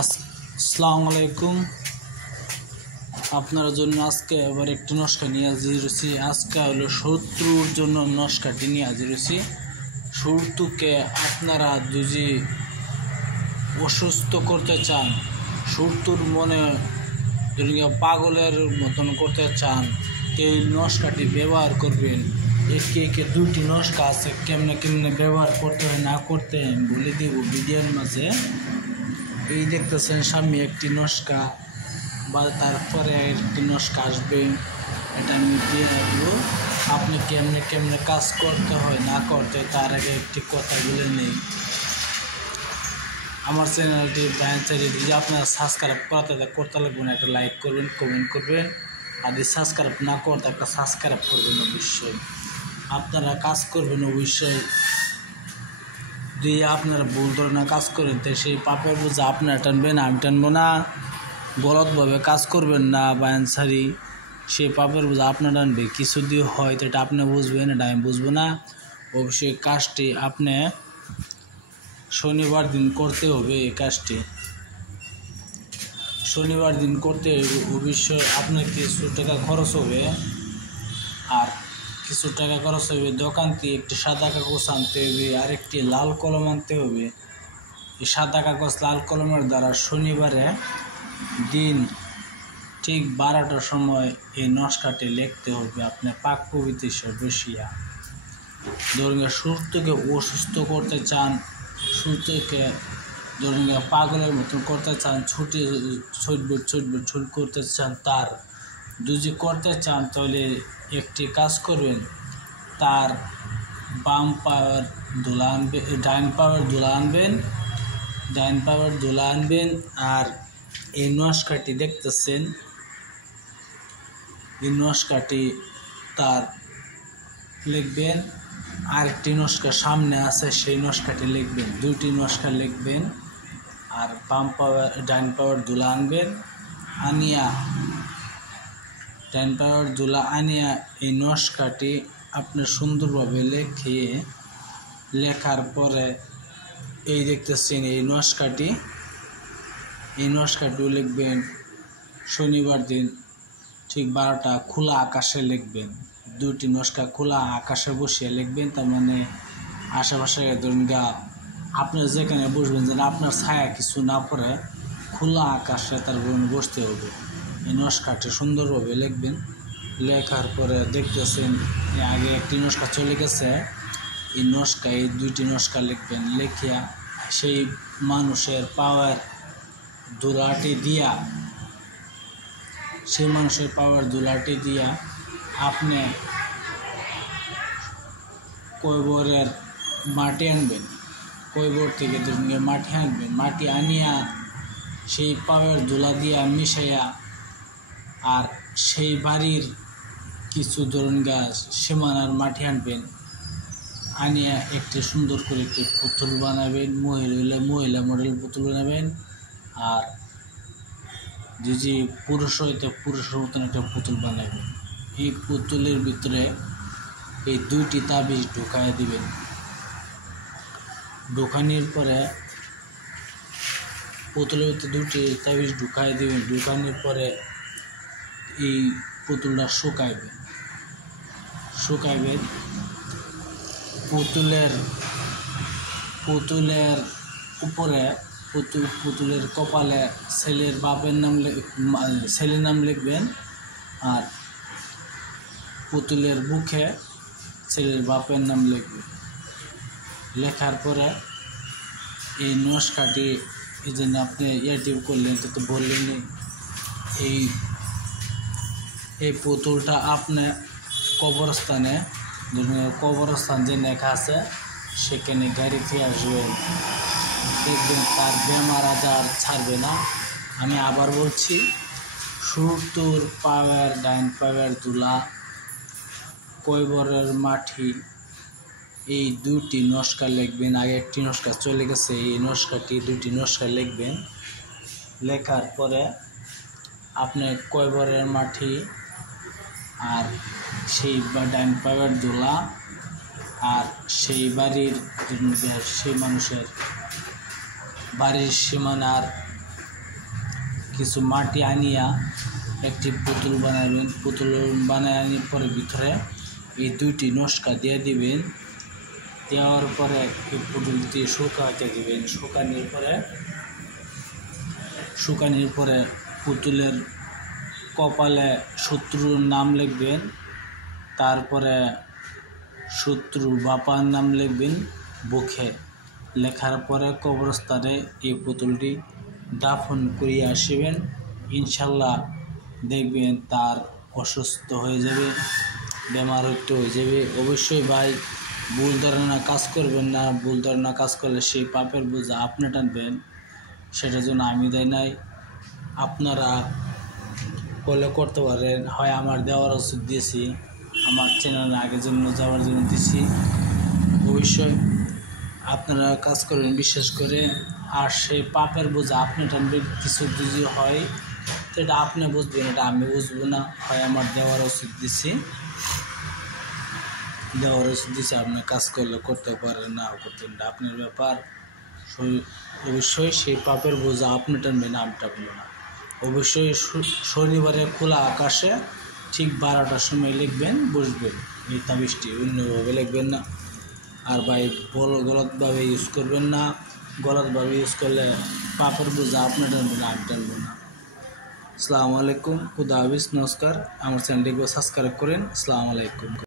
আসসালামু আলাইকুম। আপনার জন্য আজকে আবার একটি নস্কা নিয়ে হাজির হয়েছি। আজকে হলো শত্রুর জন্য নস্কাটি নিয়ে হাজির হয়েছি। শত্রুকে আপনারা যদি অসুস্থ করতে চান, শত্রুর মনে পাগলের মতন করতে চান, এই নস্কাটি ব্যবহার করবেন। একে দুটি নস্কা আছে, কেমনে কেমনে ব্যবহার করতে হয় না করতে হয় বলে দেব ভিডিওর মাঝে। এই দেখতেছেন সামনে একটি নস্কা বা তারপরে একটি নস্কা আসবে, এটা আমি দিয়ে রাখবো। আপনি কেমনে কেমনে কাজ করতে হয় না করতে হয় তার আগে একটি কথা বলে নেই। আমার চ্যানেলটি ব্যাঞ্চারি যদি আপনারা সাবস্ক্রাইব করতে লাগবেন, একটা লাইক করবেন, কমেন্ট করবেন। আর যদি সাবস্ক্রাইব না করতে একটা সাবস্ক্রাইব করবেন অবশ্যই। আপনারা কাজ করবেন অবশ্যই। যদি আপনারা ভুল ধরনের কাজ করেন তো সেই পাপের বোঝা আপনারা টানবেন, আমি টানবো না। গলতভাবে কাজ করবেন না ব্যাঞ্চারি, সেই পাপের বোঝা আপনার টানবে। কিছু দিয়ে হয় তো এটা আপনি বুঝবেন, এটা আমি বুঝবো না। অবশ্যই কাজটি আপনি শনিবার দিন করতে হবে। এই কাজটি শনিবার দিন করতে অবশ্যই আপনার কিছু টাকা খরচ হবে। আর কিছু টাকা খরচ হবে, দোকান থেকে একটি সাদা কাগজ আনতে হবে আর একটি লাল কলম আনতে হবে। এই সাদা কাগজ লাল কলমের দ্বারা শনিবারে দিন ঠিক 12টার সময় এই নস্কাটি লিখতে হবে। আপনি পাক পবিত্র বসিয়া ধরুন সুস্থকে অসুস্থ করতে চান, সুস্থকে ধরুন পাগলের মতন করতে চান, ছুট করতে চান, তার যদি করতে চান তাহলে একটি কাজ করবেন। তার বাম পাওয়ার ধুলা আনবেন, ডাইন পাওয়ার ধুলা আনবেন। আর এই নস্কাটি দেখতেছেন, এই নস্কাটি তার লিখবেন। আরেকটি নস্কা সামনে আছে, সেই নস্কাটি লিখবেন। দুইটি নস্কা লিখবেন আর বাম পাওয়ার ডাইন পাওয়ার ধুলা আনবেন। ডাইন পাওয়ার ধুলা আনিয়া এই নস্কাটি আপনি সুন্দরভাবে লেখার পরে এই দেখতেছেন এই নস্কাটিও লিখবেন। শনিবার দিন ঠিক 12টা খোলা আকাশে লিখবেন। দুটি নস্কা খোলা আকাশে বসিয়ে লিখবেন। তার মানে আশেপাশে ধরুন আপনি যেখানে বসবেন যেন আপনার ছায়া কিছু না পড়ে, খোলা আকাশে তার বসতে হবে। এই নস্কাটি সুন্দরভাবে লিখবেন। লেখার পরে দেখতেছেন আগে একটি নস্কা চলে গেছে, এই দুইটি নস্কা লিখবেন। লেখিয়া সেই মানুষের পাওয়ার ধুলাটি দিয়া আপনি কৈবরের মাটি আনবেন। কৈবর থেকে মাটি আনবেন। মাটি আনিয়া সেই পাওয়ার ধুলা দিয়া মিশাইয়া আর সেই বাড়ির কিছু ধরুন সীমানার মাটি আনবেন। আনিয়া একটি সুন্দর করে একটি পুতুল বানাবেন। মহিলা মডেল পুতুল বানাবেন। আর যদি পুরুষ হইতে পুরুষের মতন একটা পুতুল বানাবেন। এই পুতুলের ভিতরে এই দুইটি তাবিজ ঢুকায় দিবেন। ঢুকানোর পরে পুতুলের ভিতরে দুটি তাবিজ ঢুকায় দিবেন। ঢুকানোর পরে এই পুতুলটা শুকাইবেন। পুতুলের উপরে পুতুলের কপালে ছেলের নাম লিখবেন। আর পুতুলের বুকে ছেলের বাপের নাম লিখবেন। লেখার পরে এই নস্কাটি এই জন্য আপনি ইউটিউব করলেন তো বললেন, এই পুতুলটা আপনি কবরস্থান যে লেখা আছে সেখানে গাড়িতে আসবেন। দেখবেন তার বেমার আজার ছাড়বে না। আমি আবার বলছি, শত্রুর পাওয়ার ডাইন পাওয়ার ধুলা, কৈবরের মাটি, এই দুটি নস্কা লিখবেন। আগে একটি নস্কা চলে গেছে, এই দুটি নস্কা লিখবেন। লেখার পরে আপনি কৈবরের মাটি আর সেই ডাইন পাওয়ার ধুলা আর সেই বাড়ির সেই মানুষের বাড়ির সীমানার কিছু মাটি আনিয়া একটি পুতুল বানাবেন। পুতুল বানায় আনার পরে ভিতরে এই 2টি নস্কা দিয়ে দিবেন। দেওয়ার পরে এই পুতুলটি শুকাতে দিবেন। শুকানোর পরে পুতুলের কপালে শত্রুর নাম লিখবেন, তারপরে শত্রুর বাপার নাম লিখবেন বুকে। লেখার পরে কবরস্থানে এই পুতুলটি দাফন করিয়ে আসবেন। ইনশাল্লাহ দেখবেন তার অসুস্থ হয়ে যাবে, বেমার হয়ে যাবে। অবশ্যই ভাই ভুল ধারণা কাজ করবেন না। ভুল ধারণা কাজ করলে সেই পাপের বোঝা আপনি টানবেন, সেটার জন্য আমি দেয় নাই। আপনারা করলে করতে পারেন। হয় আমার দেওয়ার ওষুধ দিয়েছি, আমার চ্যানেলে আগের জন্য যাওয়ার জন্য দিয়েছি। অবশ্যই আপনারা কাজ করবেন বিশেষ করে। আর সেই পাপের বোঝা আপনি টানবেন। কিছু যদি হয় তো এটা আপনি বুঝবেন, এটা আমি বুঝবো না। হয় আমার দেওয়ার ওষুধ দিছি, আপনি কাজ করলে করতে পারেন, না করতেন, এটা আপনার ব্যাপার। অবশ্যই সেই পাপের বোঝা আপনি টানবেন, আমি টানবো না। অবশ্যই শনিবারে খোলা আকাশে ঠিক 12টার সময় লিখবেন, বসবেন। এই তাবিজটি অন্যভাবে লিখবেন না। আর ভাই গলতভাবে ইউজ করবেন না। গলতভাবে ইউজ করলে পাপের বোঝা আপনি টানবেন, আমি টানবো না। আসসালামু আলাইকুম, খুদা হাফেজ, নমস্কার। আমার চ্যানেলটিকে সাবস্ক্রাইব করেন। আসসালামু আলাইকুম।